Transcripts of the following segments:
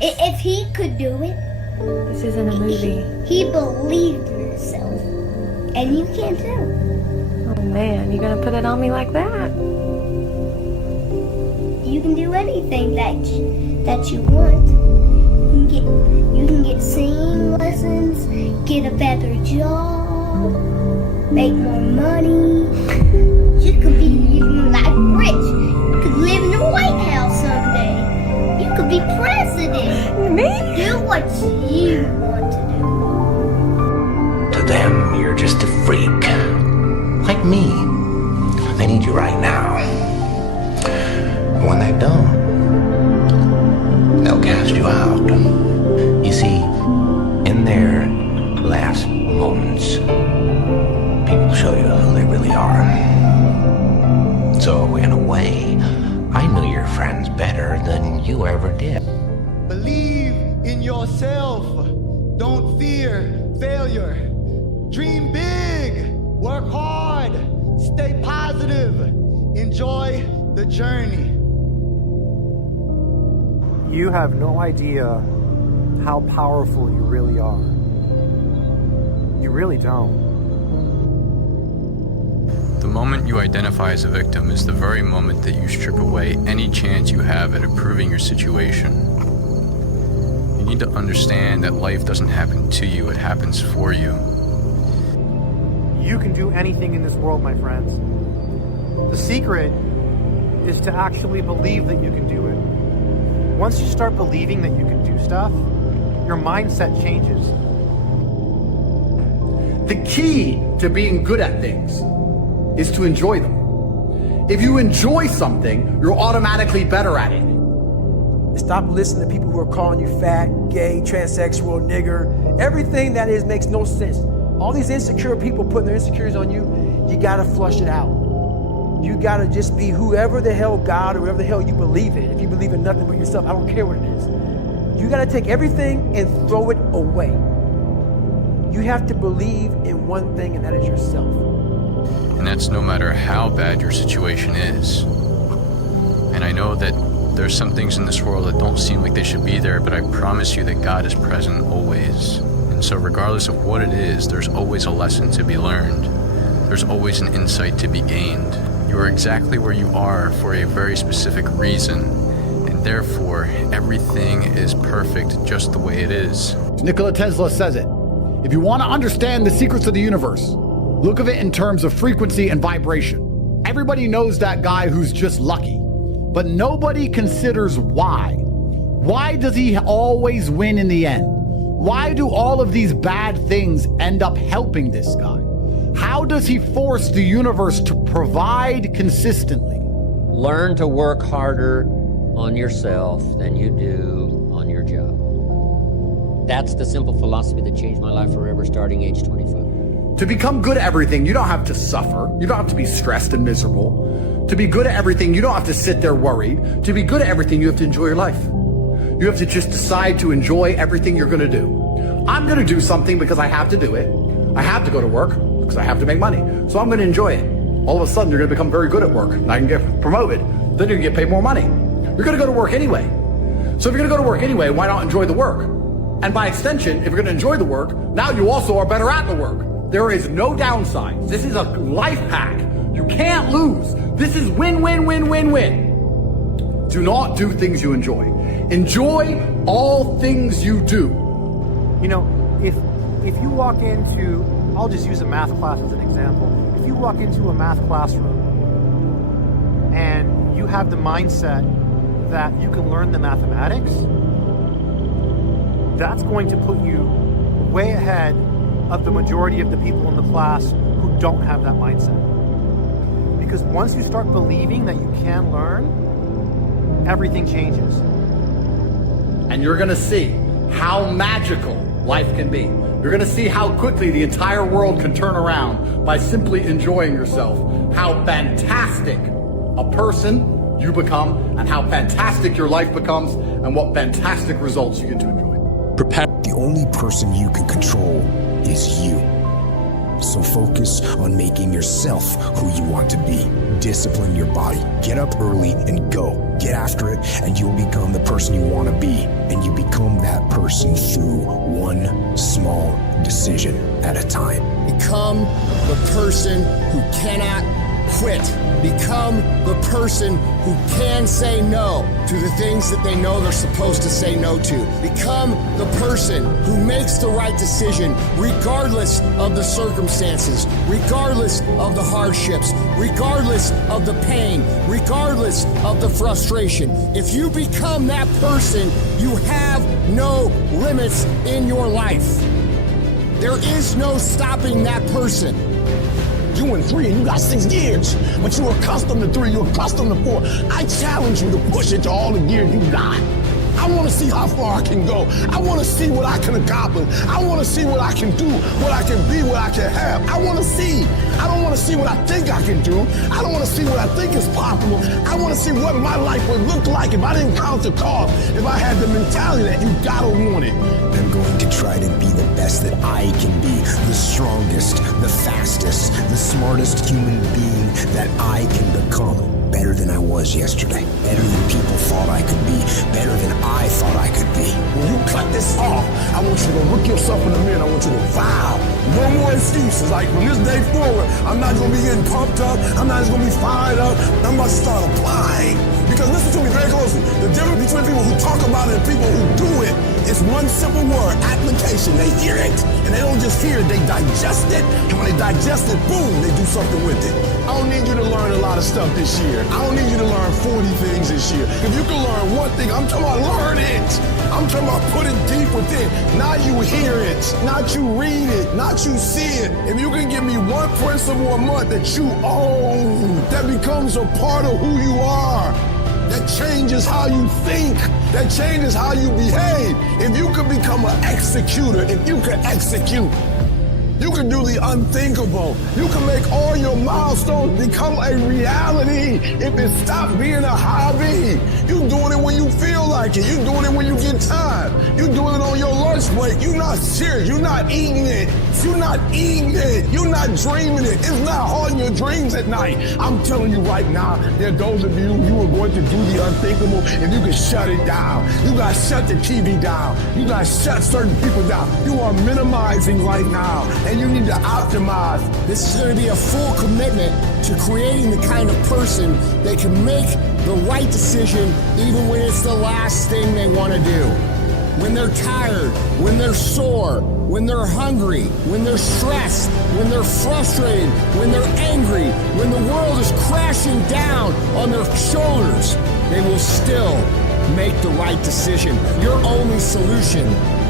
If he could do it, This isn't a movie. he believed in himself. And you can't tell. Oh man, you gonna put it on me like that? You can do anything that you want. You can get singing lessons, get a better job, make more money. You could be like rich. You could live in the White House someday. You could be president. Me? Do what you want to do. To them, you're just a freak. Like me. They need you right now. When they don't, they'll cast you out. You see, in their last moments, people show you who they really are. So, in a way, I knew your friends better than you ever did. Believe in yourself. Don't fear failure. Dream big. Work hard. Stay positive. Enjoy the journey. You have no idea how powerful you really are. You really don't. The moment you identify as a victim is the very moment that you strip away any chance you have at improving your situation. You need to understand that life doesn't happen to you, it happens for you. You can do anything in this world, my friends. The secret is to actually believe that you can do it. Once you start believing that you can do stuff, your mindset changes. The key to being good at things is to enjoy them. If you enjoy something, you're automatically better at it. Stop listening to people who are calling you fat, gay, transsexual, nigger. Everything that is makes no sense. All these insecure people putting their insecurities on you, you gotta flush it out. You gotta just be whoever the hell God or whoever the hell you believe in. If you believe in nothing but yourself, I don't care what it is. You gotta take everything and throw it away. You have to believe in one thing, and that is yourself. And that's no matter how bad your situation is. And I know that there's some things in this world that don't seem like they should be there, but I promise you that God is present always. And so regardless of what it is, there's always a lesson to be learned. There's always an insight to be gained. You are exactly where you are for a very specific reason, and therefore everything is perfect just the way it is. Nikola Tesla says it. If you want to understand the secrets of the universe, look at it in terms of frequency and vibration. Everybody knows that guy who's just lucky, but nobody considers why. Why does he always win in the end? Why do all of these bad things end up helping this guy? How does he force the universe to provide consistently? Learn to work harder on yourself than you do on your job. That's the simple philosophy that changed my life forever starting age 25. To become good at everything, you don't have to suffer. You don't have to be stressed and miserable. To be good at everything, you don't have to sit there worried. To be good at everything, you have to enjoy your life. You have to just decide to enjoy everything you're going to do. I'm going to do something because I have to do it. I have to go to work because I have to make money. So I'm going to enjoy it. All of a sudden, you're going to become very good at work. And I can get promoted. Then you're going to get paid more money. You're going to go to work anyway. So if you're going to go to work anyway, why not enjoy the work? And by extension, if you're going to enjoy the work, now you also are better at the work. There is no downsides. This is a life hack. You can't lose. This is win, win, win, win, win. Do not do things you enjoy. Enjoy all things you do. You know, if you walk into, I'll just use a math class as an example. If you walk into a math classroom and you have the mindset that you can learn the mathematics, that's going to put you way ahead of the majority of the people in the class who don't have that mindset. Because once you start believing that you can learn, everything changes. And you're going to see how magical life can be. You're going to see how quickly the entire world can turn around by simply enjoying yourself. How fantastic a person you become, and how fantastic your life becomes, and what fantastic results you get to enjoy. The only person you can control is you. So focus on making yourself who you want to be. Discipline your body. Get up early and go. Get after it, and you'll become the person you want to be. And you become decision at a time. Become the person who cannot quit. Become the person who can say no to the things that they know they're supposed to say no to. Become the person who makes the right decision regardless of the circumstances, regardless of the hardships, regardless of the pain, regardless of the frustration. If you become that person, you have no limits in your life. There is no stopping that person. You in 3 and you got 6 gears, but you're accustomed to 3, you're accustomed to 4. I challenge you to push it to all the gears you got. I want to see how far I can go. I want to see what I can accomplish. I want to see what I can do, what I can be, what I can have. I want to see. I don't want to see what I think I can do. I don't want to see what I think is possible. I want to see what my life would look like if I didn't count the cost, if I had the mentality that you gotta want it. I'm going to try to be the best that I can be, the strongest, the fastest, the smartest human being that I can become. Better than I was yesterday. Better than people thought I could be. Better than I thought I could be. When you cut this off, I want you to look yourself in the mirror. I want you to vow. No more excuses. Like from this day forward, I'm not going to be getting pumped up. I'm not just going to be fired up. I'm about to start applying. Because listen to me very closely. The difference between people who talk about it and people who do it is one simple word, application. They hear it, and they don't just hear it, they digest it. And when they digest it, boom, they do something with it. I don't need you to learn a lot of stuff this year. I don't need you to learn 40 things this year. If you can learn one thing, I'm talking about learn it. I'm talking about put it deep within. Not you hear it, not you read it, not you see it. If you can give me one principle a month that you own, that becomes a part of who you are, that changes how you think, that changes how you behave. If you could become an executor, if you could execute, you can do the unthinkable. You can make all your milestones become a reality if it stops being a hobby. You're doing it when you feel like it. You're doing it when you get time. You're doing it on your lunch break. You're not serious. You're not eating it. You're not eating it. You're not dreaming it. It's not haunting your dreams at night. I'm telling you right now, there are those of you who are going to do the unthinkable if you can shut it down. You got to shut the TV down. You got to shut certain people down. You are minimizing right now. And you need to optimize. This is going to be a full commitment to creating the kind of person that can make the right decision even when it's the last thing they want to do. When they're tired, when they're sore, when they're hungry, when they're stressed, when they're frustrated, when they're angry, when the world is crashing down on their shoulders, they will still make the right decision. Your only solution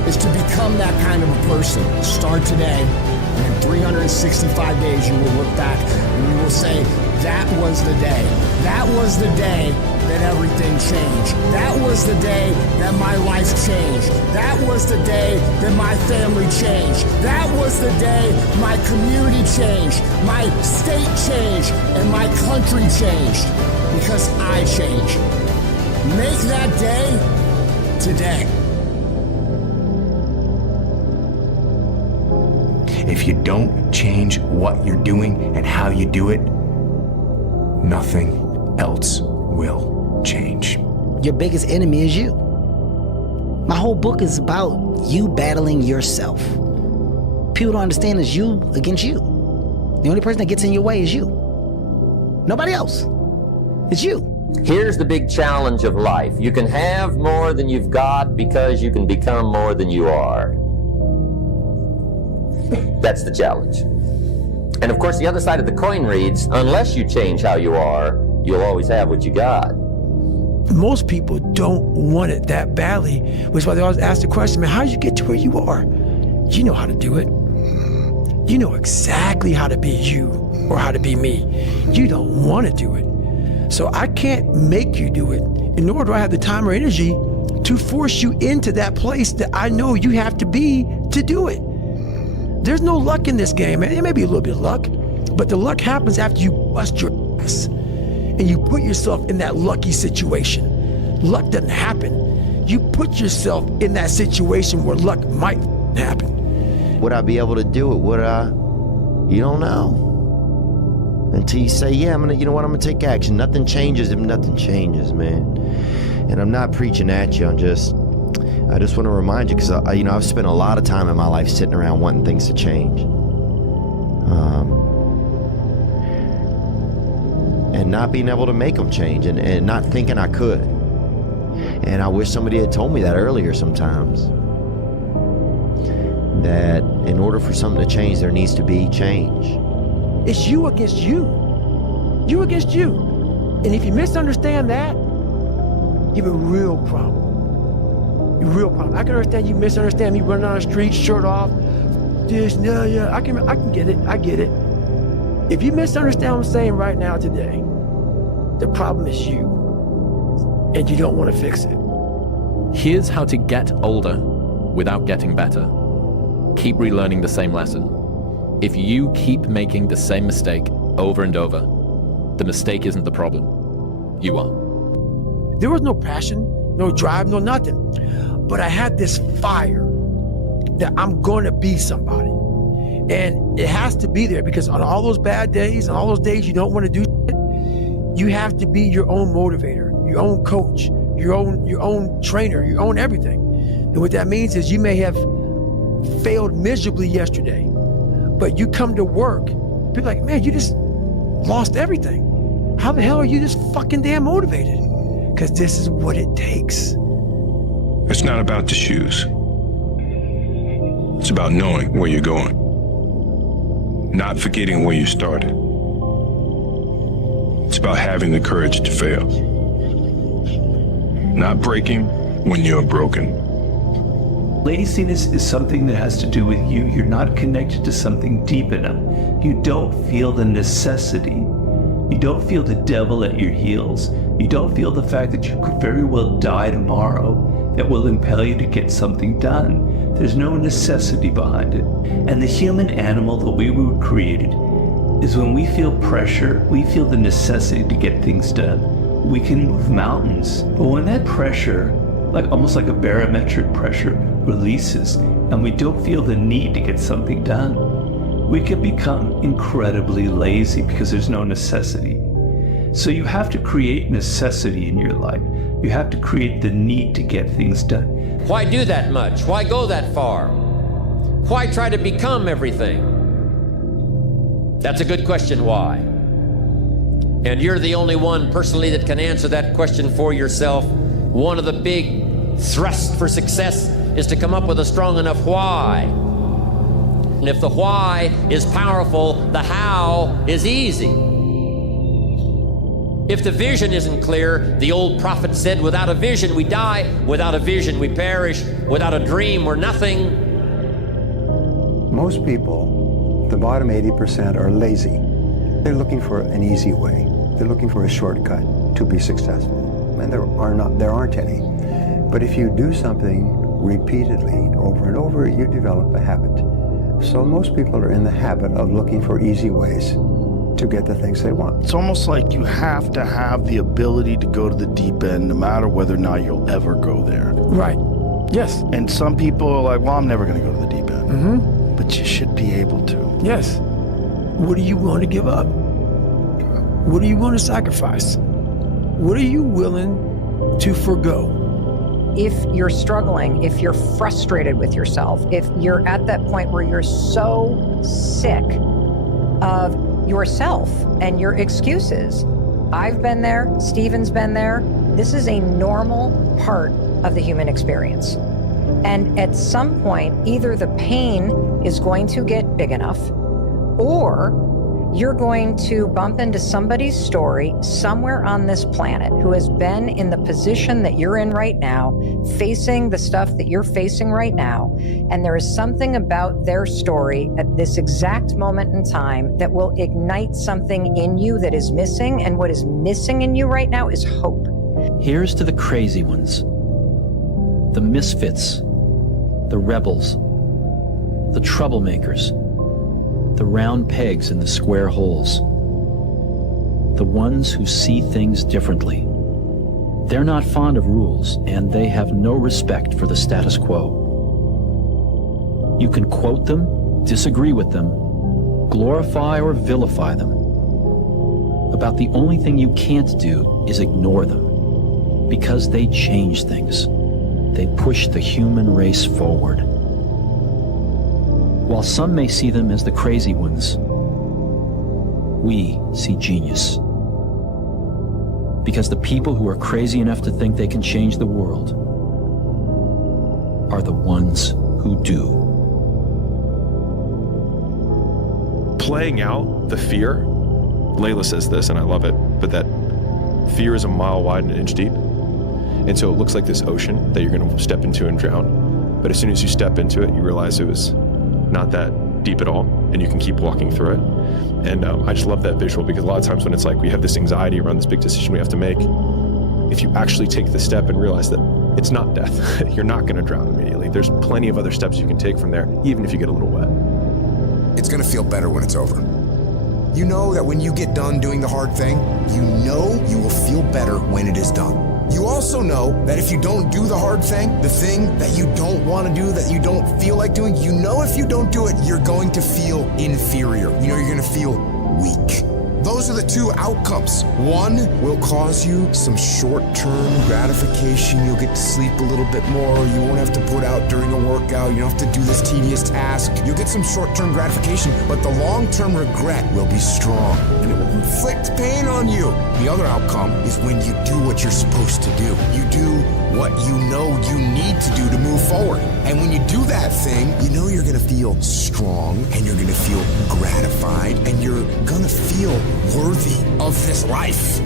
is to become that kind of a person. Start today, and in 365 days you will look back and you will say, that was the day. That was the day that everything changed. That was the day that my life changed. That was the day that my family changed. That was the day my community changed, my state changed, and my country changed. Because I changed. Make that day today. If you don't change what you're doing and how you do it, nothing else will change. Your biggest enemy is you. My whole book is about you battling yourself. People don't understand it's you against you. The only person that gets in your way is you. Nobody else. It's you. Here's the big challenge of life. You can have more than you've got because you can become more than you are. That's the challenge. And of course, the other side of the coin reads, unless you change how you are, you'll always have what you got. Most people don't want it that badly, which is why they always ask the question, man, how did you get to where you are? You know how to do it. You know exactly how to be you or how to be me. You don't want to do it. So I can't make you do it, and nor do I have the time or energy to force you into that place that I know you have to be to do it. There's no luck in this game, man. It may be a little bit of luck, but the luck happens after you bust your ass and you put yourself in that lucky situation. Luck doesn't happen. You put yourself in that situation where luck might happen. Would I be able to do it? Would I? You don't know. Until you say, yeah, I'm gonna take action. Nothing changes if nothing changes, man. And I'm not preaching at you, I'm just I just want to remind you, because I've spent a lot of time in my life sitting around wanting things to change, and not being able to make them change, and not thinking I could. And I wish somebody had told me that earlier sometimes, that in order for something to change, there needs to be change. It's you against you. You against you. And if you misunderstand that, you have a real problem. A real problem. I can understand you misunderstand me running on the street, shirt off. This, no, yeah, I can get it. I get it. If you misunderstand what I'm saying right now today, the problem is you. And you don't want to fix it. Here's how to get older without getting better. Keep relearning the same lesson. If you keep making the same mistake over and over, the mistake isn't the problem. You are. There was no passion, no drive, no nothing. But I had this fire that I'm going to be somebody. And it has to be there, because on all those bad days and all those days you don't want to do shit, you have to be your own motivator, your own coach, your own trainer, your own everything. And what that means is you may have failed miserably yesterday, but you come to work, people are like, man, you just lost everything. How the hell are you just fucking damn motivated? Because this is what it takes. It's not about the shoes. It's about knowing where you're going. Not forgetting where you started. It's about having the courage to fail. Not breaking when you're broken. Laziness is something that has to do with you. You're not connected to something deep enough. You don't feel the necessity. You don't feel the devil at your heels. You don't feel the fact that you could very well die tomorrow that will impel you to get something done. There's no necessity behind it. And the human animal, the way we were created, is when we feel pressure, we feel the necessity to get things done. We can move mountains. But when that pressure, almost like a barometric pressure, releases, and we don't feel the need to get something done, we can become incredibly lazy because there's no necessity. So you have to create necessity in your life. You have to create the need to get things done. Why do that much? Why go that far? Why try to become everything? That's a good question, why? And you're the only one personally that can answer that question for yourself. One of the big thrusts for success is to come up with a strong enough why. And if the why is powerful, the how is easy. If the vision isn't clear, the old prophet said, without a vision we die, without a vision we perish, without a dream we're nothing. Most people, the bottom 80%, are lazy. They're looking for an easy way. They're looking for a shortcut to be successful. And there aren't any. But if you do something repeatedly over and over, you develop a habit. So most people are in the habit of looking for easy ways to get the things they want. It's almost like you have to have the ability to go to the deep end no matter whether or not you'll ever go there. Right. Yes. And some people are like, well, I'm never going to go to the deep end. Mm-hmm. But you should be able to. Yes. What are you willing to give up? What are you willing to sacrifice? What are you willing to forgo? If you're struggling, if you're frustrated with yourself, if you're at that point where you're so sick of yourself and your excuses, I've been there, Stephen's been there. This is a normal part of the human experience. And at some point, either the pain is going to get big enough, or you're going to bump into somebody's story somewhere on this planet who has been in the position that you're in right now, facing the stuff that you're facing right now. And there is something about their story at this exact moment in time that will ignite something in you that is missing. And what is missing in you right now is hope. Here's to the crazy ones, the misfits, the rebels, the troublemakers, the round pegs in the square holes, the ones who see things differently. They're not fond of rules, and they have no respect for the status quo. You can quote them, disagree with them, glorify or vilify them. About the only thing you can't do is ignore them, because they change things. they push the human race forward. While some may see them as the crazy ones, we see genius. Because the people who are crazy enough to think they can change the world are the ones who do. Playing out the fear, Layla says this, and I love it, but that fear is a mile wide and an inch deep. And so it looks like this ocean that you're going to step into and drown. But as soon as you step into it, you realize it was not that deep at all, and you can keep walking through it. And I just love that visual, because a lot of times when it's like we have this anxiety around this big decision we have to make, if you actually take the step and realize that it's not death, you're not going to drown immediately. There's plenty of other steps you can take from there, even if you get a little wet. It's gonna feel better when it's over. You know that when you get done doing the hard thing, you know you will feel better when it is done. You also know that if you don't do the hard thing, the thing that you don't want to do, that you don't feel like doing, you know if you don't do it, you're going to feel inferior. You know you're going to feel weak. Those are the two outcomes. One will cause you some short-term gratification. You'll get to sleep a little bit more. You won't have to put out during a workout. You don't have to do this tedious task. You'll get some short-term gratification, but the long-term regret will be strong, and it will inflict pain on you. The other outcome is when you do what you're supposed to do. You do what you know you need to do to move forward. And when you do that thing, you know you're gonna feel strong, and you're gonna feel gratified, and you're gonna feel worthy of this life.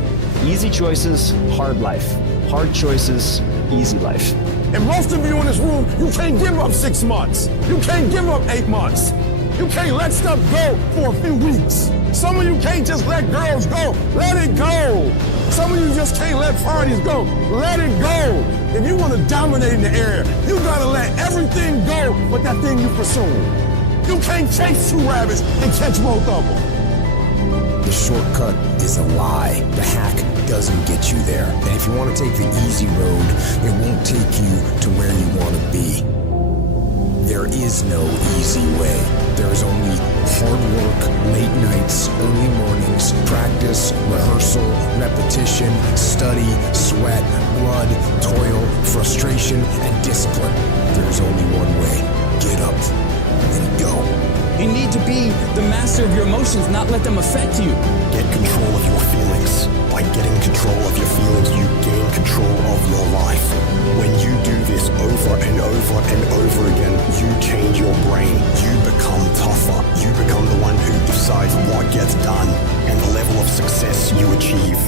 Easy choices, hard life. Hard choices, easy life. And most of you in this room, you can't give up 6 months. You can't give up 8 months. You can't let stuff go for a few weeks. Some of you can't just let girls go. Let it go. Some of you just can't let parties go. Let it go. If you want to dominate in the area, you gotta let everything go but that thing you pursue. You can't chase 2 rabbits and catch both of them. The shortcut is a lie. The hack doesn't get you there. And if you want to take the easy road, it won't take you to where you want to be. There is no easy way. There is only hard work, late nights, early mornings, practice, rehearsal, repetition, study, sweat, blood, toil, frustration, and discipline. There is only one way. Get up and go. You need to be the master of your emotions, not let them affect you. Get control of your feelings. By getting control of your feelings, you gain control of your life. When you do this over and over and over again, you change your brain. You become tougher. You become the one who decides what gets done and the level of success you achieve.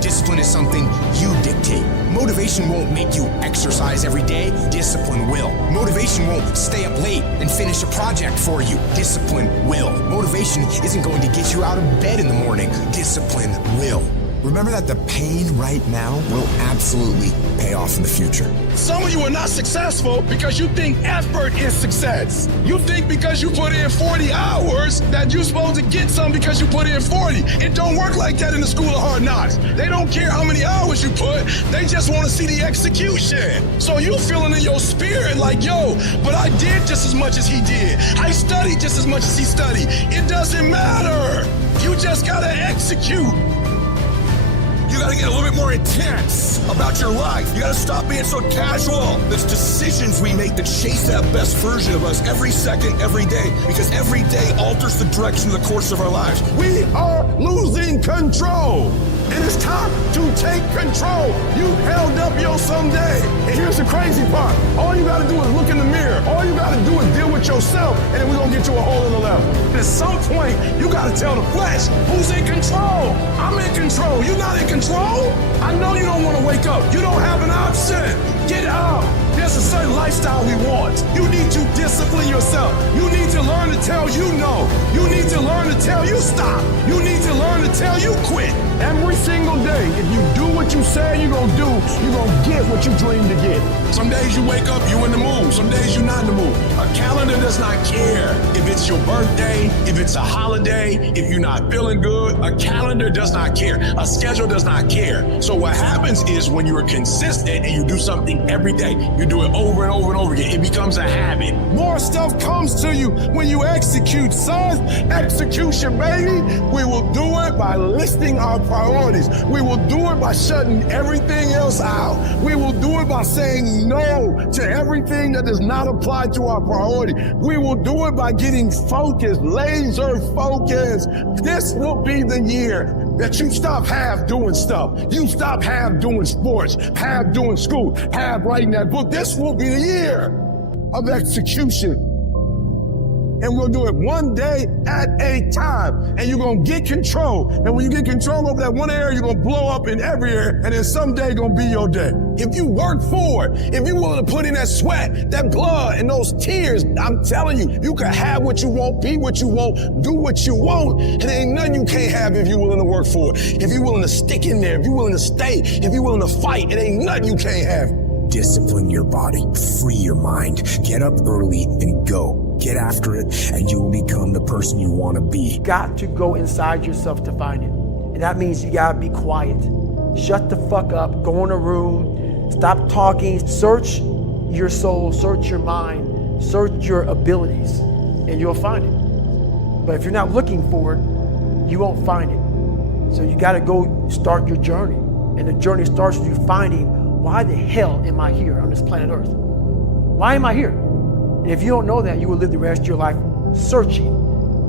Discipline is something you dictate. Motivation won't make you exercise every day. Discipline will. Motivation won't stay up late and finish a project for you. Discipline will. Motivation isn't going to get you out of bed in the morning. Discipline will. Remember that the pain right now will absolutely pay off in the future. Some of you are not successful because you think effort is success. You think because you put in 40 hours that you're supposed to get some because you put in 40. It don't work like that in the school of hard knocks. They don't care how many hours you put. They just want to see the execution. So you feeling in your spirit like, yo, but I did just as much as he did. I studied just as much as he studied. It doesn't matter. You just gotta execute. You gotta get a little bit more intense about your life. You gotta stop being so casual. There's decisions we make that chase that best version of us every second, every day, because every day alters the direction of the course of our lives. We are losing control. And it's time to take control. You held up your someday. And here's the crazy part. All you gotta do is look in the mirror. All you gotta do is deal with yourself, and then we're gonna get you a whole other level. And at some point, you gotta tell the flesh who's in control. I'm in control. You're not in control. I know you don't wanna wake up. You don't have an option. Get up. There's a certain lifestyle we want. You need to discipline yourself. You need to learn to tell you no. You need to learn to tell you stop. You need to learn to tell you quit. Every single day, if you do what you say you're gonna do, you're gonna get what you dream to get. Some days you wake up, you in the mood. Some days you're not in the mood. A calendar does not care if it's your birthday, if it's a holiday, if you're not feeling good. A calendar does not care. A schedule does not care. So what happens is when you're consistent and you do something every day, you do it over and over and over again, it becomes a habit. More stuff comes to you when you execute, son. Execution, baby. We will do it by listing our priorities. We will do it by shutting everything else us out. We will do it by saying no to everything that does not apply to our priority. We will do it by getting focused, laser focused. This will be the year that you stop half doing stuff. You stop half doing sports, half doing school, half writing that book. This will be the year of execution. And we'll do it one day at a time. And you're going to get control. And when you get control over that one area, you're going to blow up in every area. And then someday going to be your day. If you work for it, if you're willing to put in that sweat, that blood, and those tears, I'm telling you, you can have what you want, be what you want, do what you want. And there ain't nothing you can't have if you're willing to work for it. If you're willing to stick in there, if you're willing to stay, if you're willing to fight, it ain't nothing you can't have. Discipline your body, free your mind, get up early and go. Get after it, and you will become the person you want to be. You got to go inside yourself to find it. And that means you gotta be quiet. Shut the fuck up, go in a room, stop talking, search your soul, search your mind, search your abilities, and you'll find it. But if you're not looking for it, you won't find it. So you gotta go start your journey. And the journey starts with you finding, why the hell am I here on this planet Earth? Why am I here? And if you don't know that, you will live the rest of your life searching,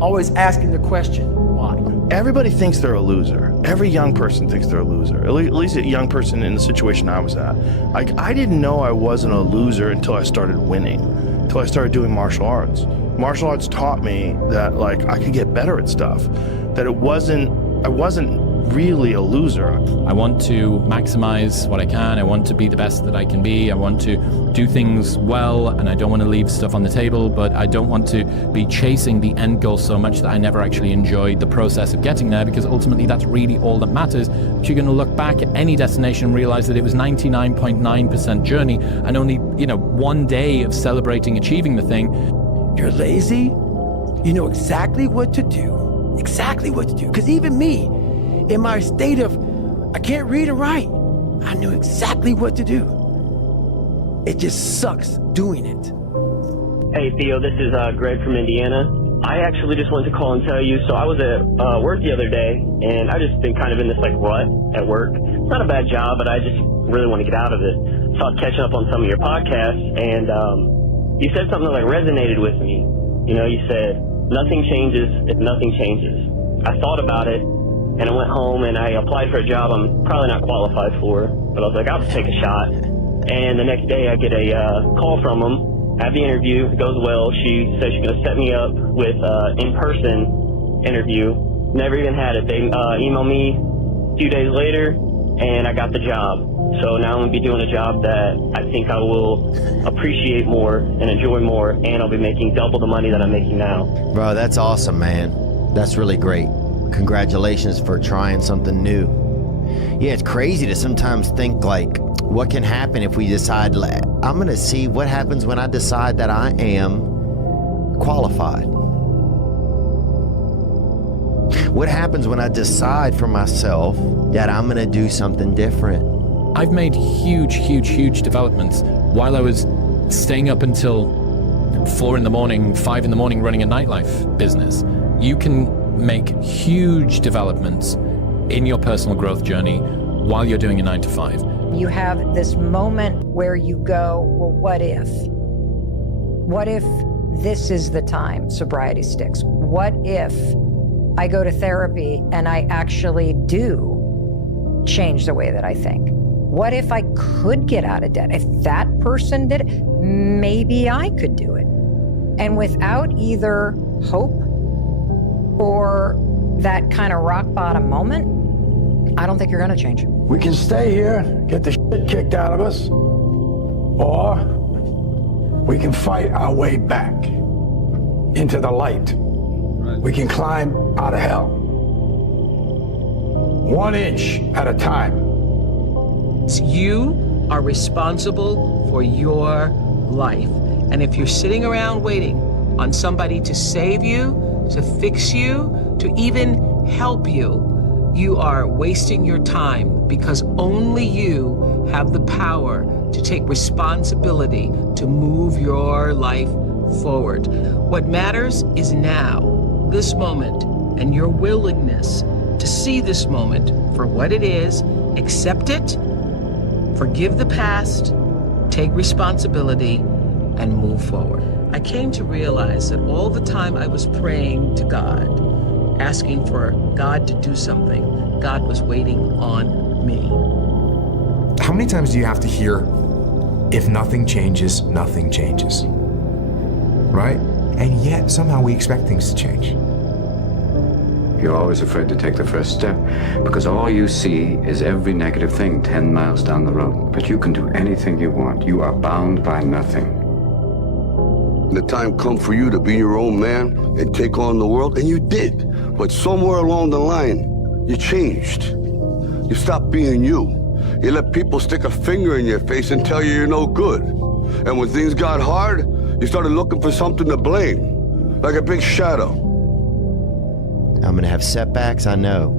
always asking the question, why? Everybody thinks they're a loser. Every young person thinks they're a loser. At least a young person in the situation I was at. Like, I didn't know I wasn't a loser until I started winning, until I started doing martial arts. Martial arts taught me that, like, I could get better at stuff, that I wasn't really a loser. I want to maximize what I can. I want to be the best that I can be. I want to do things well, and I don't want to leave stuff on the table, but I don't want to be chasing the end goal so much that I never actually enjoy the process of getting there, because ultimately that's really all that matters. But you're going to look back at any destination and realize that it was 99.9% journey and only, one day of celebrating achieving the thing. You're lazy, you know exactly what to do. Exactly what to do. Because even me, in my state of, I can't read and write, I knew exactly what to do. It just sucks doing it. Hey Theo, this is Greg from Indiana. I actually just wanted to call and tell you, so I was at work the other day, and I've just been kind of in this rut at work. It's not a bad job, but I just really want to get out of it. So I was catching up on some of your podcasts, and you said something that resonated with me. You said, nothing changes if nothing changes. I thought about it, and I went home and I applied for a job I'm probably not qualified for, but I was like, I'll just take a shot. And the next day I get a call from them, have the interview, it goes well. She says she's going to set me up with in-person interview. Never even had it. They emailed me a few days later, and I got the job. So now I'm going to be doing a job that I think I will appreciate more and enjoy more, and I'll be making double the money that I'm making now. Bro, that's awesome, man. That's really great. Congratulations for trying something new. Yeah, it's crazy to sometimes think, like, what can happen if we decide, I'm going to see what happens when I decide that I am qualified. What happens when I decide for myself that I'm going to do something different? I've made huge developments while I was staying up until 4 in the morning, 5 in the morning running a nightlife business. You can make huge developments in your personal growth journey while you're doing a 9 to 5. You have this moment where you go, well, what if? What if this is the time sobriety sticks? What if I go to therapy and I actually do change the way that I think? What if I could get out of debt? If that person did it, maybe I could do it. And without either hope or that kind of rock bottom moment, I don't think you're going to change. We can stay here, get the shit kicked out of us, or we can fight our way back into the light. We can climb out of hell. 1 inch at a time. You are responsible for your life. And if you're sitting around waiting on somebody to save you, to fix you, to even help you, you are wasting your time, because only you have the power to take responsibility to move your life forward. What matters is now, this moment, and your willingness to see this moment for what it is, accept it, Forgive the past, take responsibility, and move forward. I came to realize that all the time I was praying to God, asking for God to do something, God was waiting on me. How many times do you have to hear, if nothing changes, nothing changes? Right? And yet, somehow we expect things to change. You're always afraid to take the first step because all you see is every negative thing 10 miles down the road. But you can do anything you want. You are bound by nothing. The time come for you to be your own man and take on the world, and you did. But somewhere along the line, you changed. You stopped being you. You let people stick a finger in your face and tell you you're no good. And when things got hard, you started looking for something to blame, like a big shadow. I'm gonna have setbacks, I know.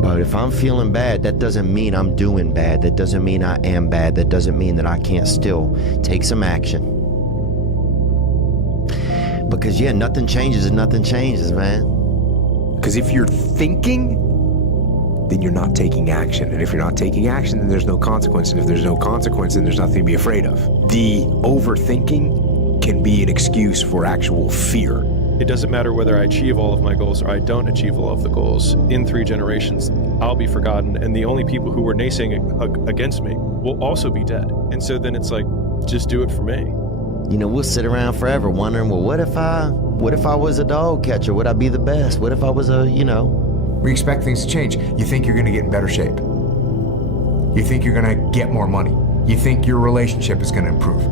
But if I'm feeling bad, that doesn't mean I'm doing bad. That doesn't mean I am bad. That doesn't mean that I can't still take some action. Because yeah, nothing changes and nothing changes, man. Because if you're thinking, then you're not taking action. And if you're not taking action, then there's no consequence. And if there's no consequence, then there's nothing to be afraid of. The overthinking can be an excuse for actual fear. It doesn't matter whether I achieve all of my goals or I don't achieve all of the goals. In 3 generations, I'll be forgotten, and the only people who were naysaying against me will also be dead. And so then it's like, just do it for me. You know, we'll sit around forever wondering, well, what if I was a dog catcher? Would I be the best? What if I was We expect things to change. You think you're gonna get in better shape. You think you're gonna get more money. You think your relationship is gonna improve.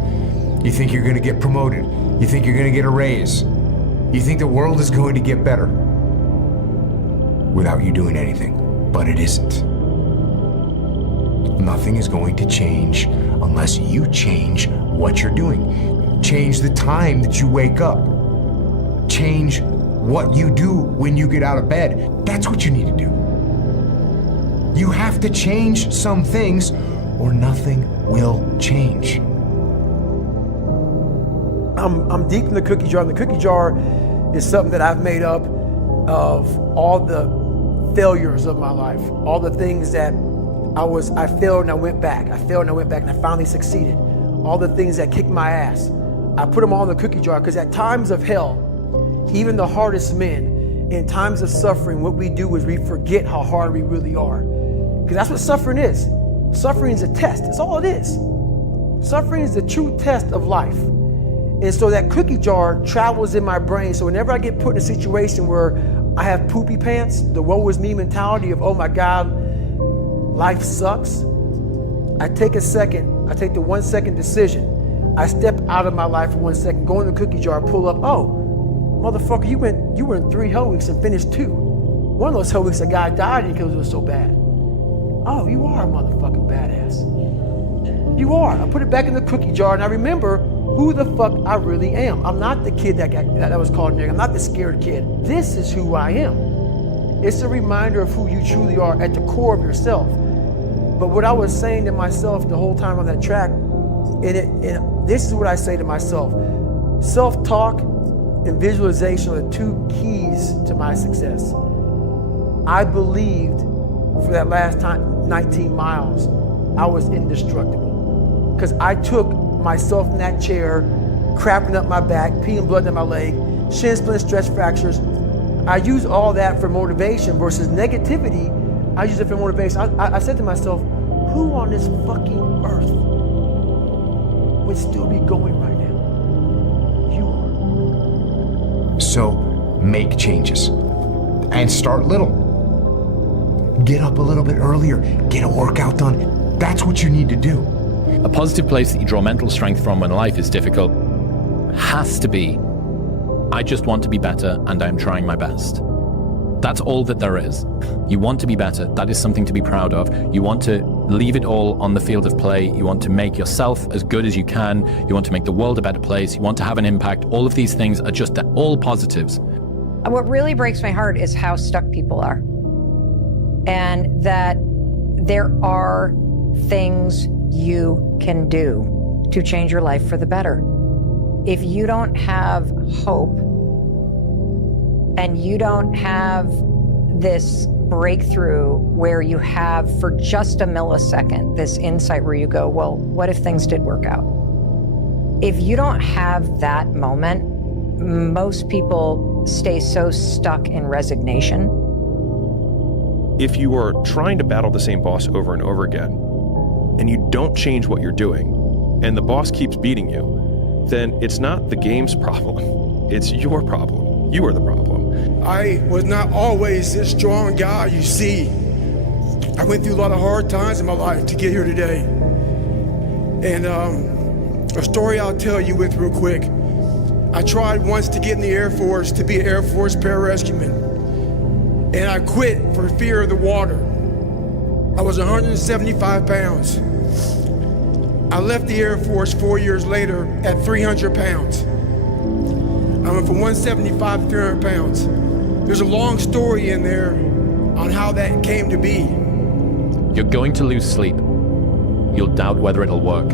You think you're gonna get promoted. You think you're gonna get a raise. You think the world is going to get better without you doing anything, but it isn't. Nothing is going to change unless you change what you're doing. Change the time that you wake up. Change what you do when you get out of bed. That's what you need to do. You have to change some things or nothing will change. I'm deep in the cookie jar, and the cookie jar is something that I've made up of all the failures of my life, all the things that I failed and I went back. I failed and I went back and I finally succeeded. All the things that kicked my ass. I put them all in the cookie jar because at times of hell, even the hardest men, in times of suffering, what we do is we forget how hard we really are. Because that's what suffering is. Suffering is a test. That's all it is. Suffering is the true test of life. And so that cookie jar travels in my brain. So whenever I get put in a situation where I have poopy pants, the woe is me mentality of, oh my God, life sucks. I take a second, I take the 1 second decision. I step out of my life for 1 second, go in the cookie jar, pull up, oh, motherfucker, you were in 3 hell weeks and finished 2. One of those hell weeks, a guy died because it was so bad. Oh, you are a motherfucking badass. You are. I put it back in the cookie jar and I remember who the fuck I really am. I'm not the kid that was called nigga. I'm not the scared kid. This is who I am. It's a reminder of who you truly are at the core of yourself. But what I was saying to myself the whole time on that track, this is what I say to myself. Self-talk and visualization are the 2 keys to my success. I believed for that last 19 miles, I was indestructible. Because I took myself in that chair, crapping up my back, peeing blood in my leg, shin splints, stress fractures. I use all that for motivation versus negativity. I use it for motivation. I said to myself, who on this fucking earth would still be going right now? You are. So make changes and start little. Get up a little bit earlier, get a workout done. That's what you need to do. A positive place that you draw mental strength from when life is difficult has to be, I just want to be better and I'm trying my best. That's all that there is. You want to be better. That is something to be proud of. You want to leave it all on the field of play. You want to make yourself as good as you can. You want to make the world a better place. You want to have an impact. All of these things are just all positives. What really breaks my heart is how stuck people are. And that there are things you can do to change your life for the better. If you don't have hope and you don't have this breakthrough where you have for just a millisecond this insight where you go, well, what if things did work out? If you don't have that moment, most people stay so stuck in resignation. If you are trying to battle the same boss over and over again, and you don't change what you're doing, and the boss keeps beating you, then it's not the game's problem. It's your problem. You are the problem. I was not always this strong guy you see. I went through a lot of hard times in my life to get here today. And a story I'll tell you with real quick. I tried once to get in the Air Force to be an Air Force pararescueman. And I quit for fear of the water. I was 175 pounds. I left the Air Force 4 years later at 300 pounds. I went from 175 to 300 pounds. There's a long story in there on how that came to be. You're going to lose sleep. You'll doubt whether it'll work.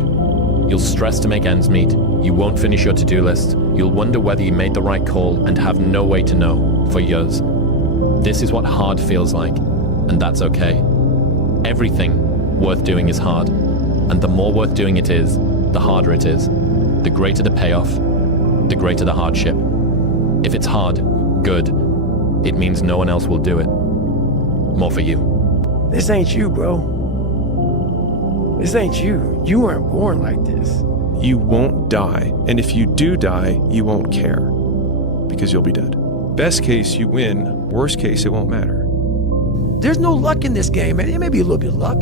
You'll stress to make ends meet. You won't finish your to-do list. You'll wonder whether you made the right call and have no way to know for years. This is what hard feels like, and that's okay. Everything worth doing is hard, and the more worth doing it is, the harder it is. The greater the payoff, the greater the hardship. If it's hard, good. It means no one else will do it. More for you. This ain't you, bro. This ain't you. You weren't born like this. You won't die, and if you do die, you won't care, because you'll be dead. Best case, you win. Worst case, it won't matter. There's no luck in this game, man. It may be a little bit of luck,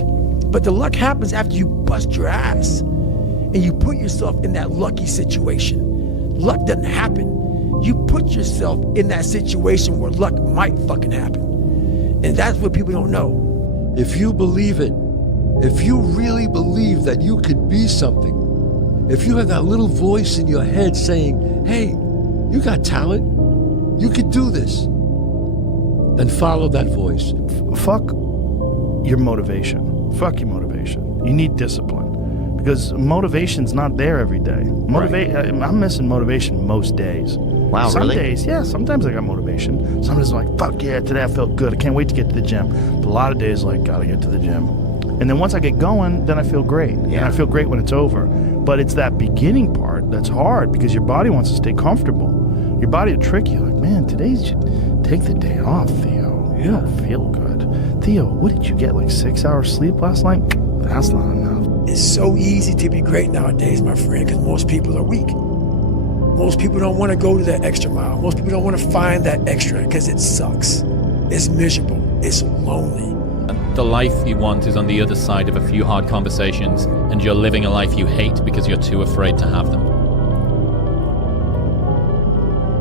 but the luck happens after you bust your ass and you put yourself in that lucky situation. Luck doesn't happen. You put yourself in that situation where luck might fucking happen. And that's what people don't know. If you believe it, if you really believe that you could be something, if you have that little voice in your head saying, hey, you got talent, you could do this, then follow that voice. Fuck your motivation. Fuck your motivation. You need discipline, because motivation's not there every day. I'm missing motivation most days. Wow, Some really? days, yeah, sometimes I got motivation. Sometimes I'm like, fuck yeah, today I felt good. I can't wait to get to the gym. But a lot of days, like, gotta get to the gym. And then once I get going, then I feel great. Yeah. And I feel great when it's over. But it's that beginning part that's hard, because your body wants to stay comfortable. Your body will trick you, like, man, today's, take the day off, Theo. You don't feel good. Theo, what did you get, like 6 hours sleep last night? That's not enough. It's so easy to be great nowadays, my friend, because most people are weak. Most people don't want to go to that extra mile. Most people don't want to find that extra because it sucks. It's miserable. It's lonely. The life you want is on the other side of a few hard conversations, and you're living a life you hate because you're too afraid to have them.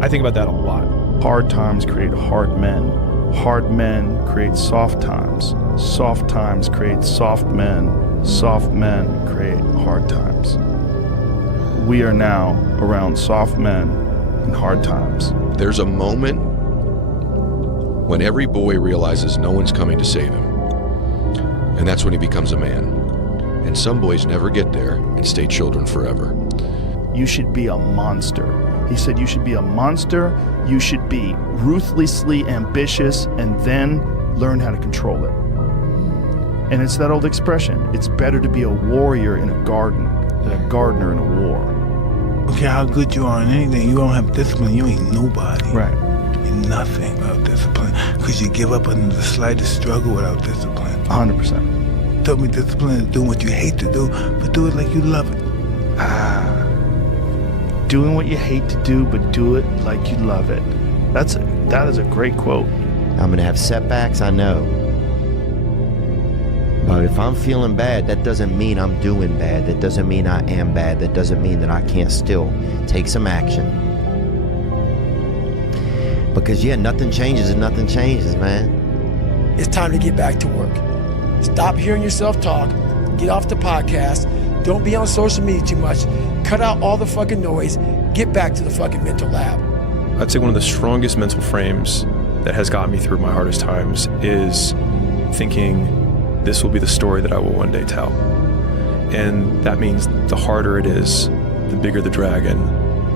I think about that a lot. Hard times create hard men. Hard men create soft times. Soft times create soft men. Soft men create hard times. We are now around soft men in hard times. There's a moment when every boy realizes no one's coming to save him. And that's when he becomes a man. And some boys never get there and stay children forever. You should be a monster. He said you should be a monster, you should be ruthlessly ambitious, and then learn how to control it. And it's that old expression, it's better to be a warrior in a garden than a gardener in a war. Okay, how good you are in anything, you don't have discipline, you ain't nobody. Right. You're nothing without discipline, because you give up under the slightest struggle without discipline. 100%. Told me discipline is doing what you hate to do, but do it like you love it. Doing what you hate to do, but do it like you love it. That is a great quote. I'm gonna have setbacks, I know. But if I'm feeling bad, that doesn't mean I'm doing bad. That doesn't mean I am bad. That doesn't mean that I can't still take some action. Because yeah, nothing changes and nothing changes, man. It's time to get back to work. Stop hearing yourself talk. Get off the podcast. Don't be on social media too much. Cut out all the fucking noise. Get back to the fucking mental lab. I'd say one of the strongest mental frames that has got me through my hardest times is thinking this will be the story that I will one day tell. And that means the harder it is, the bigger the dragon,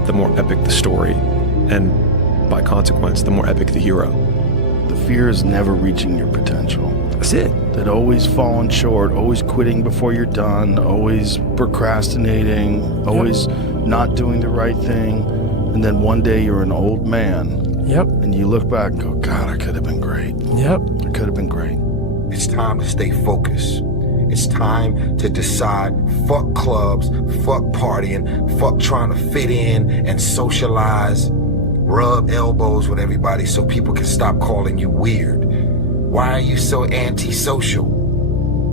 the more epic the story, and by consequence, the more epic the hero. The fear is never reaching your potential. That's it. That always falling short, always quitting before you're done, always procrastinating, always not doing the right thing. And then one day you're an old man. Yep. And you look back and go, God, I could have been great. Yep. I could have been great. It's time to stay focused. It's time to decide, fuck clubs, fuck partying, fuck trying to fit in and socialize, rub elbows with everybody so people can stop calling you weird. Why are you so antisocial?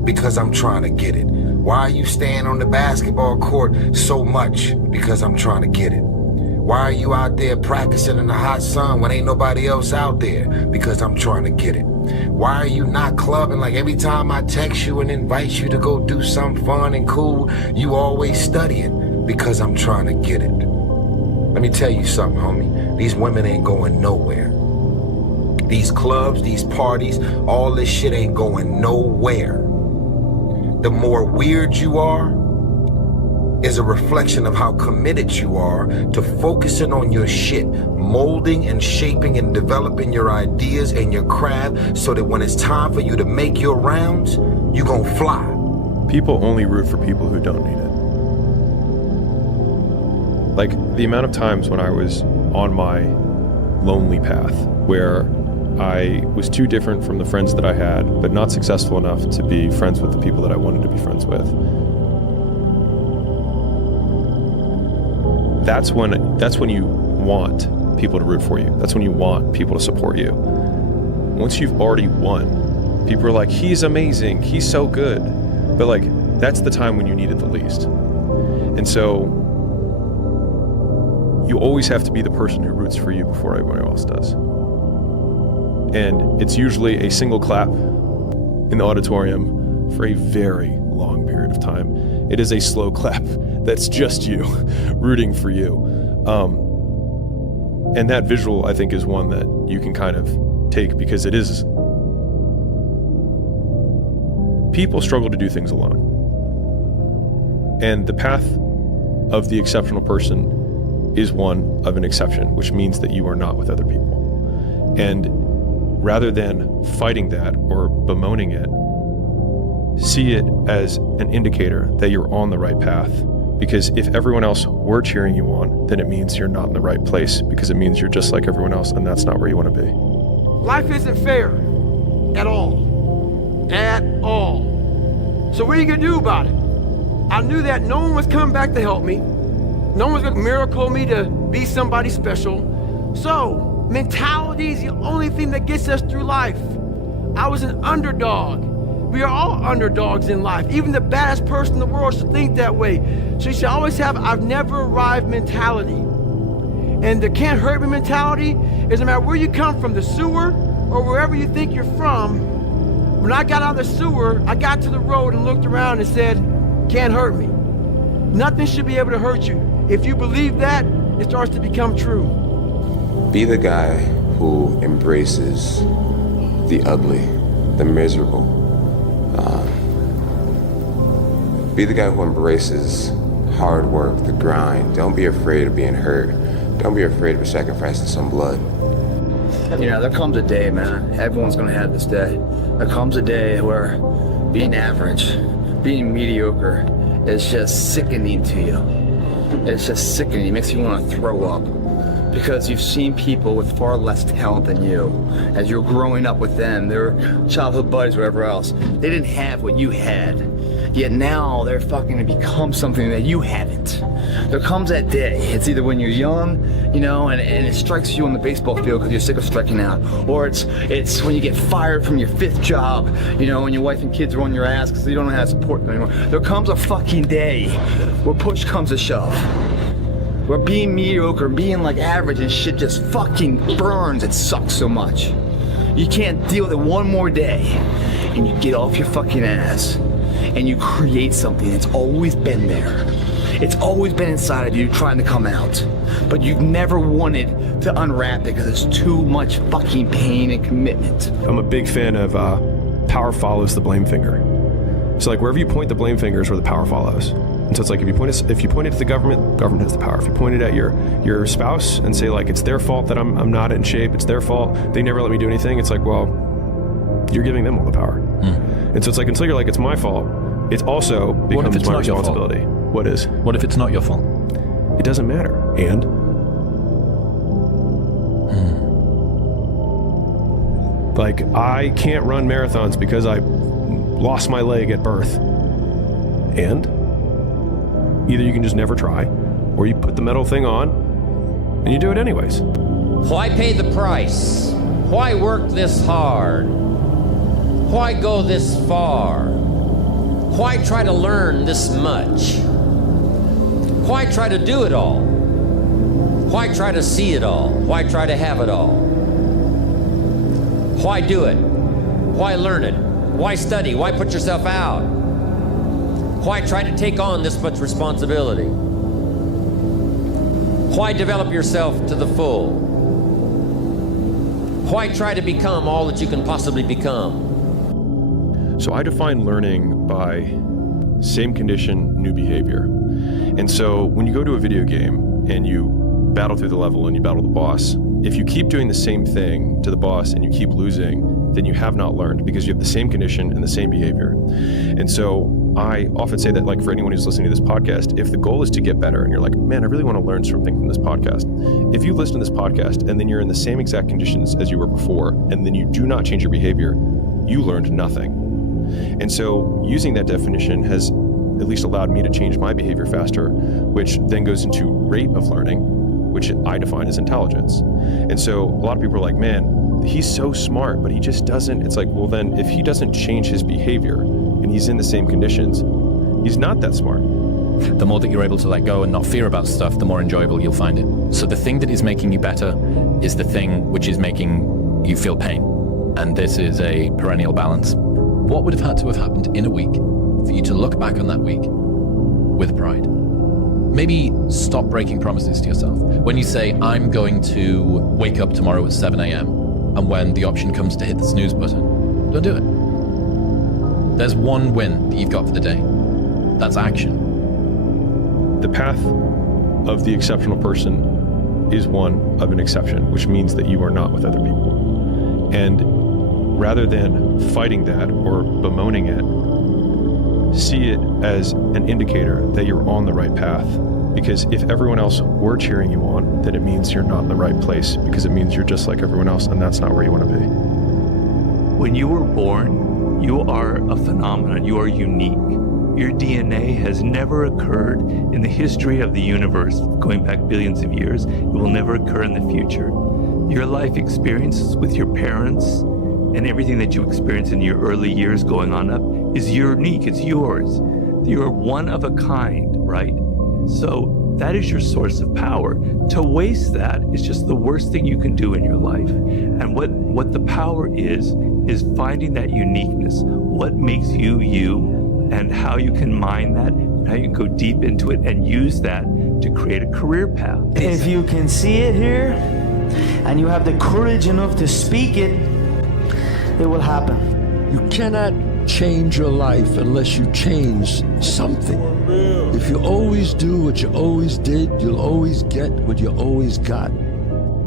Because I'm trying to get it. Why are you staying on the basketball court so much? Because I'm trying to get it. Why are you out there practicing in the hot sun when ain't nobody else out there? Because I'm trying to get it. Why are you not clubbing? Like every time I text you and invite you to go do something fun and cool, you always studying. Because I'm trying to get it. Let me tell you something, homie. These women ain't going nowhere. These clubs, these parties, all this shit ain't going nowhere. The more weird you are is a reflection of how committed you are to focusing on your shit, molding and shaping and developing your ideas and your craft so that when it's time for you to make your rounds, you gon' fly. People only root for people who don't need it. Like the amount of times when I was on my lonely path where I was too different from the friends that I had, but not successful enough to be friends with the people that I wanted to be friends with. That's when you want people to root for you. That's when you want people to support you. Once you've already won, people are like, he's amazing, he's so good. But like, that's the time when you need it the least. And so you always have to be the person who roots for you before everyone else does. And it's usually a single clap in the auditorium for a very long period of time. It is a slow clap that's just you rooting for you. And that visual, I think, is one that you can kind of take because it is... People struggle to do things alone. And the path of the exceptional person is one of an exception, which means that you are not with other people. And rather than fighting that or bemoaning it, see it as an indicator that you're on the right path. Because if everyone else were cheering you on, then it means you're not in the right place, because it means you're just like everyone else, and that's not where you want to be. Life isn't fair at all. At all. So what are you gonna do about it? I knew that no one was coming back to help me. No one was gonna miracle me to be somebody special. So, mentality is the only thing that gets us through life. I was an underdog. We are all underdogs in life. Even the baddest person in the world should think that way. So you should always have I've never arrived mentality. And the can't hurt me mentality is no matter where you come from, the sewer or wherever you think you're from. When I got out of the sewer, I got to the road and looked around and said, can't hurt me. Nothing should be able to hurt you. If you believe that, it starts to become true. Be the guy who embraces the ugly, the miserable. Be the guy who embraces hard work, the grind. Don't be afraid of being hurt. Don't be afraid of sacrificing some blood. You know, there comes a day, man. Everyone's gonna have this day. There comes a day where being average, being mediocre is just sickening to you. It's just sickening. It makes you want to throw up. Because you've seen people with far less talent than you. As you're growing up with them, their childhood buddies, whatever else, they didn't have what you had. Yet now they're fucking to become something that you haven't. There comes that day. It's either when you're young, you know, and it strikes you on the baseball field because you're sick of striking out. Or it's when you get fired from your 5th job, you know, and your wife and kids are on your ass because you don't know how to support them anymore. There comes a fucking day where push comes to shove. Where being mediocre, being like average and shit just fucking burns. It sucks so much. You can't deal with it one more day. And you get off your fucking ass. And you create something that's always been there. It's always been inside of you trying to come out. But you've never wanted to unwrap it because it's too much fucking pain and commitment. I'm a big fan of power follows the blame finger. So like wherever you point the blame finger is where the power follows. And so it's like if you point it at the government has the power. If you point it at your spouse and say like it's their fault that I'm not in shape, it's their fault, they never let me do anything, it's like, well, you're giving them all the power. And so it's like until you're like it's my fault, it also becomes my responsibility. What is? What if it's not your fault? It doesn't matter. And like I can't run marathons because I lost my leg at birth. And either you can just never try, or you put the metal thing on and you do it anyways. Why pay the price? Why work this hard? Why go this far? Why try to learn this much? Why try to do it all? Why try to see it all? Why try to have it all? Why do it? Why learn it? Why study? Why put yourself out? Why try to take on this much responsibility? Why develop yourself to the full? Why try to become all that you can possibly become? So I define learning by same condition, new behavior. And so when you go to a video game and you battle through the level and you battle the boss, if you keep doing the same thing to the boss and you keep losing, then you have not learned because you have the same condition and the same behavior. And so I often say that, like, for anyone who's listening to this podcast, if the goal is to get better and you're like, man, I really want to learn something from this podcast. If you listen to this podcast and then you're in the same exact conditions as you were before, and then you do not change your behavior, you learned nothing. And so using that definition has at least allowed me to change my behavior faster, which then goes into rate of learning, which I define as intelligence. And so a lot of people are like, man, he's so smart, but he just doesn't. It's like, well, then if he doesn't change his behavior and he's in the same conditions, he's not that smart. The more that you're able to let go and not fear about stuff, the more enjoyable you'll find it. So the thing that is making you better is the thing which is making you feel pain. And this is a perennial balance. What would have had to have happened in a week for you to look back on that week with pride? Maybe stop breaking promises to yourself. When you say, I'm going to wake up tomorrow at 7 a.m., and when the option comes to hit the snooze button, don't do it. There's one win that you've got for the day. That's action. The path of the exceptional person is one of an exception, which means that you are not with other people. And rather than fighting that or bemoaning it, see it as an indicator that you're on the right path. Because if everyone else were cheering you on, then it means you're not in the right place, because it means you're just like everyone else, and that's not where you want to be. When you were born, you are a phenomenon. You are unique. Your DNA has never occurred in the history of the universe, going back billions of years. It will never occur in the future. Your life experiences with your parents and everything that you experience in your early years going on up is unique. It's yours. You're one of a kind, right? So that is your source of power. To waste that is just the worst thing you can do in your life. And what the power is finding that uniqueness. What makes you you, and how you can mine that, and how you can go deep into it and use that to create a career path. If you can see it here, and you have the courage enough to speak it, it will happen. You cannot change your life unless you change something. If you always do what you always did, you'll always get what you always got.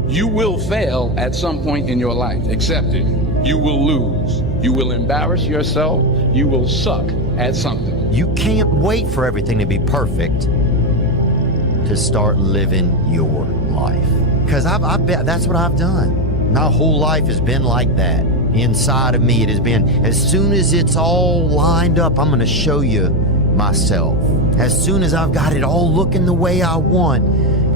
You will fail at some point in your life. Accept it. You will lose. You will embarrass yourself. You will suck at something. You can't wait for everything to be perfect to start living your life. Because I've been, that's what I've done. My whole life has been like that. Inside of me, it has been, as soon as it's all lined up, I'm going to show you myself. As soon as I've got it all looking the way I want,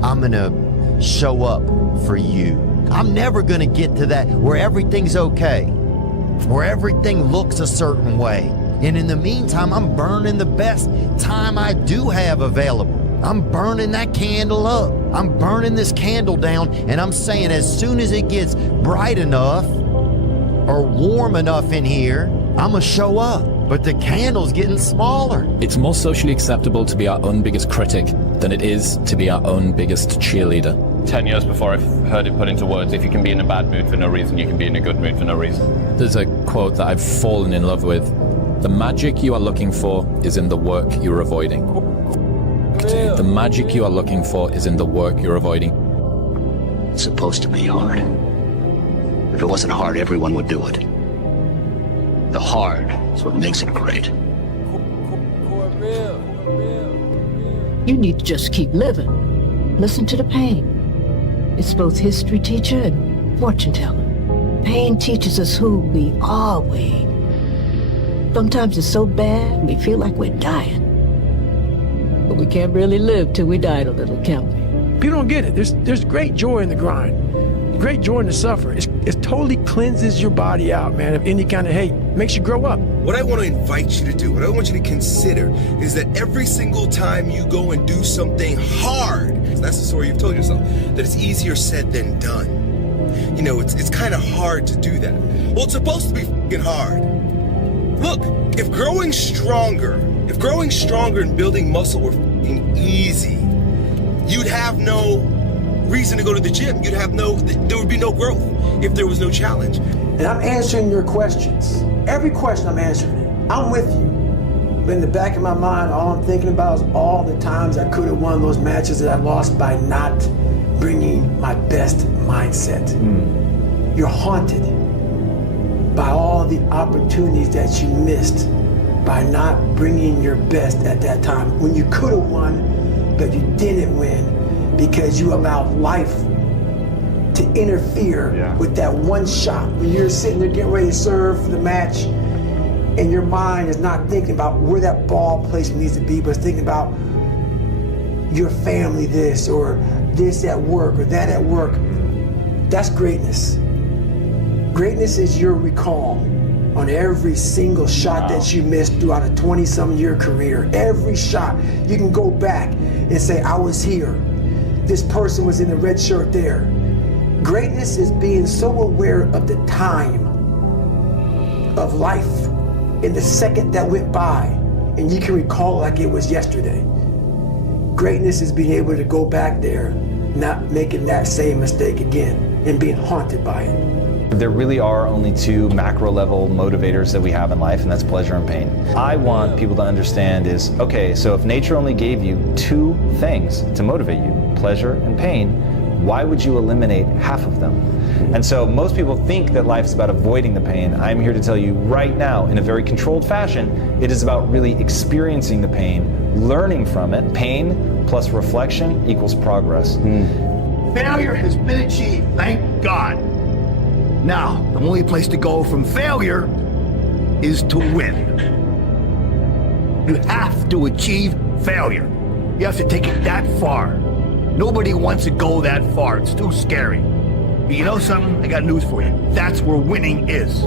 I'm going to show up for you. I'm never going to get to that where everything's okay, where everything looks a certain way. And in the meantime, I'm burning the best time I do have available. I'm burning that candle up. I'm burning this candle down, and I'm saying as soon as it gets bright enough or warm enough in here, I'm gonna show up. But the candle's getting smaller. It's more socially acceptable to be our own biggest critic than it is to be our own biggest cheerleader. 10 years before I've heard it put into words, if you can be in a bad mood for no reason, you can be in a good mood for no reason. There's a quote that I've fallen in love with The magic you are looking for is in the work you're avoiding. The magic you are looking for is in the work you're avoiding. It's supposed to be hard. If it wasn't hard, everyone would do it. The hard is what makes it great. You need to just keep living. Listen to the pain. It's both history teacher and fortune teller. Pain teaches us who we are, Wade. Sometimes it's so bad we feel like we're dying. But we can't really live till we die a little, can we? People don't get it. There's great joy in the grind. Great joy in the suffer. It totally cleanses your body out, man, of any kind of hate. Makes you grow up. What I want to invite you to do, what I want you to consider, is that every single time you go and do something hard, that's the story you've told yourself, that it's easier said than done. You know, it's kind of hard to do that. Well, it's supposed to be fucking hard. Look, if growing stronger and building muscle were fucking easy, you'd have no reason to go to the gym. There would be no growth if there was no challenge. And I'm answering your questions. Every question I'm answering it. I'm with you. But in the back of my mind, all I'm thinking about is all the times I could have won those matches that I lost by not bringing my best mindset. You're haunted by all the opportunities that you missed by not bringing your best at that time. When you could have won, but you didn't win because you allowed life to interfere with that one shot. When you're sitting there getting ready to serve for the match and your mind is not thinking about where that ball placement needs to be, but it's thinking about your family this or this at work or that at work. That's greatness. Greatness is your recall on every single shot that you missed throughout a 20-some year career. Every shot, you can go back and say, I was here. This person was in the red shirt there. Greatness is being so aware of the time of life in the second that went by, and you can recall it like it was yesterday. Greatness is being able to go back there, not making that same mistake again, and being haunted by it. There really are only two macro level motivators that we have in life, and that's pleasure and pain. I want people to understand is, okay, so if nature only gave you two things to motivate you, pleasure and pain, why would you eliminate half of them? And so most people think that life's about avoiding the pain. I'm here to tell you right now, in a very controlled fashion, it is about really experiencing the pain, learning from it. Pain plus reflection equals progress. Failure has been achieved, thank God. Now, the only place to go from failure is to win. You have to achieve failure. You have to take it that far. Nobody wants to go that far. It's too scary. But you know something? I got news for you. That's where winning is.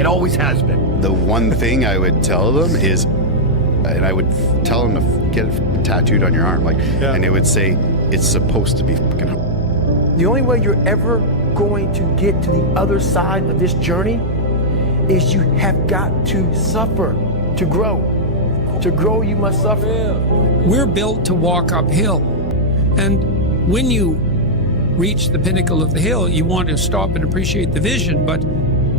It always has been. The one thing I would tell them is, and I would tell them to get it tattooed on your arm, and it would say, it's supposed to be fucking hard. The only way you're ever going to get to the other side of this journey is you have got to suffer to grow. To grow, you must suffer. We're built to walk uphill. And when you reach the pinnacle of the hill, you want to stop and appreciate the vision, but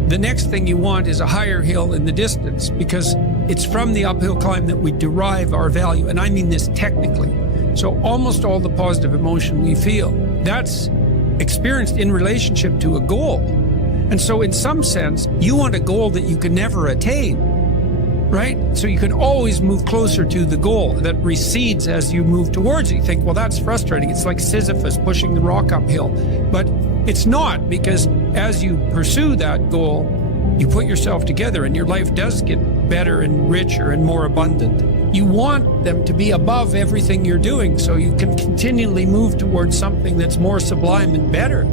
the next thing you want is a higher hill in the distance, because it's from the uphill climb that we derive our value, and I mean this technically. So almost all the positive emotion we feel, that's experienced in relationship to a goal. And so in some sense, you want a goal that you can never attain, right? So you can always move closer to the goal that recedes as you move towards it. You think, well, that's frustrating. It's like Sisyphus pushing the rock uphill. But it's not, because as you pursue that goal, you put yourself together and your life does get better and richer and more abundant. You want them to be above everything you're doing so you can continually move towards something that's more sublime and better.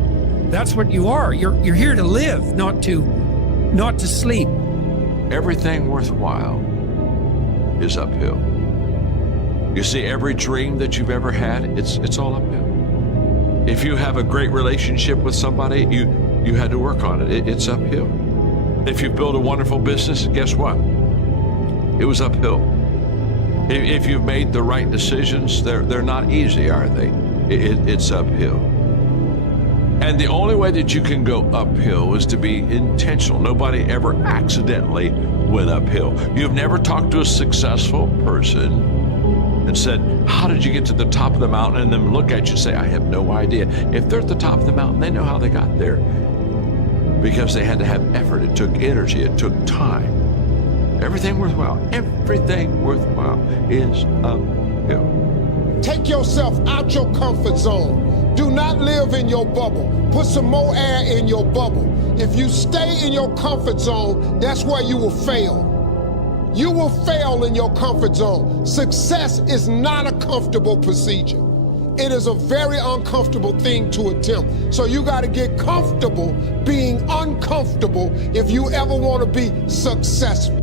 That's what you are. You're here to live, not to sleep. Everything worthwhile is uphill. You see, every dream that you've ever had, it's all uphill. If you have a great relationship with somebody, you had to work on it. It's uphill. If you build a wonderful business, guess what? It was uphill. If you've made the right decisions, they're not easy, are they? It's uphill. And the only way that you can go uphill is to be intentional. Nobody ever accidentally went uphill. You've never talked to a successful person and said, how did you get to the top of the mountain? And then look at you and say, I have no idea. If they're at the top of the mountain, they know how they got there. Because they had to have effort. It took energy. It took time. Everything worthwhile is uphill. Take yourself out your comfort zone. Do not live in your bubble. Put some more air in your bubble. If you stay in your comfort zone, that's where you will fail. You will fail in your comfort zone. Success is not a comfortable procedure. It is a very uncomfortable thing to attempt. So you got to get comfortable being uncomfortable if you ever want to be successful.